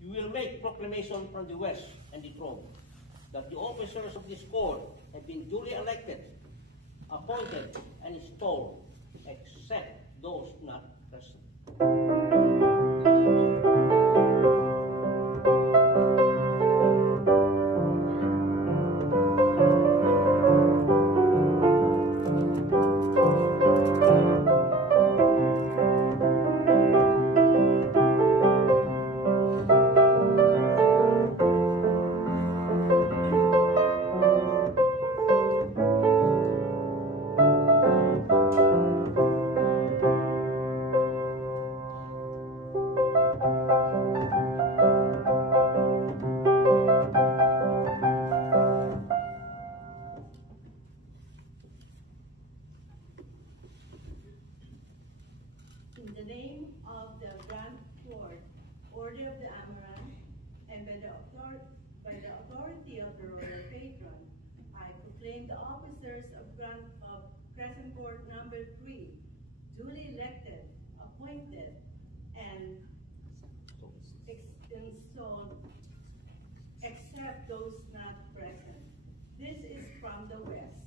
You will make proclamation from the west and the throne that the officers of this court have been duly elected, appointed, and installed, except those not present. In the name of the Grand Court, Order of the Amaranth, and by the authority of the Royal Patron, I proclaim the officers of Crescent Court Number 3 duly elected, appointed, and installed, except those not present. This is from the West.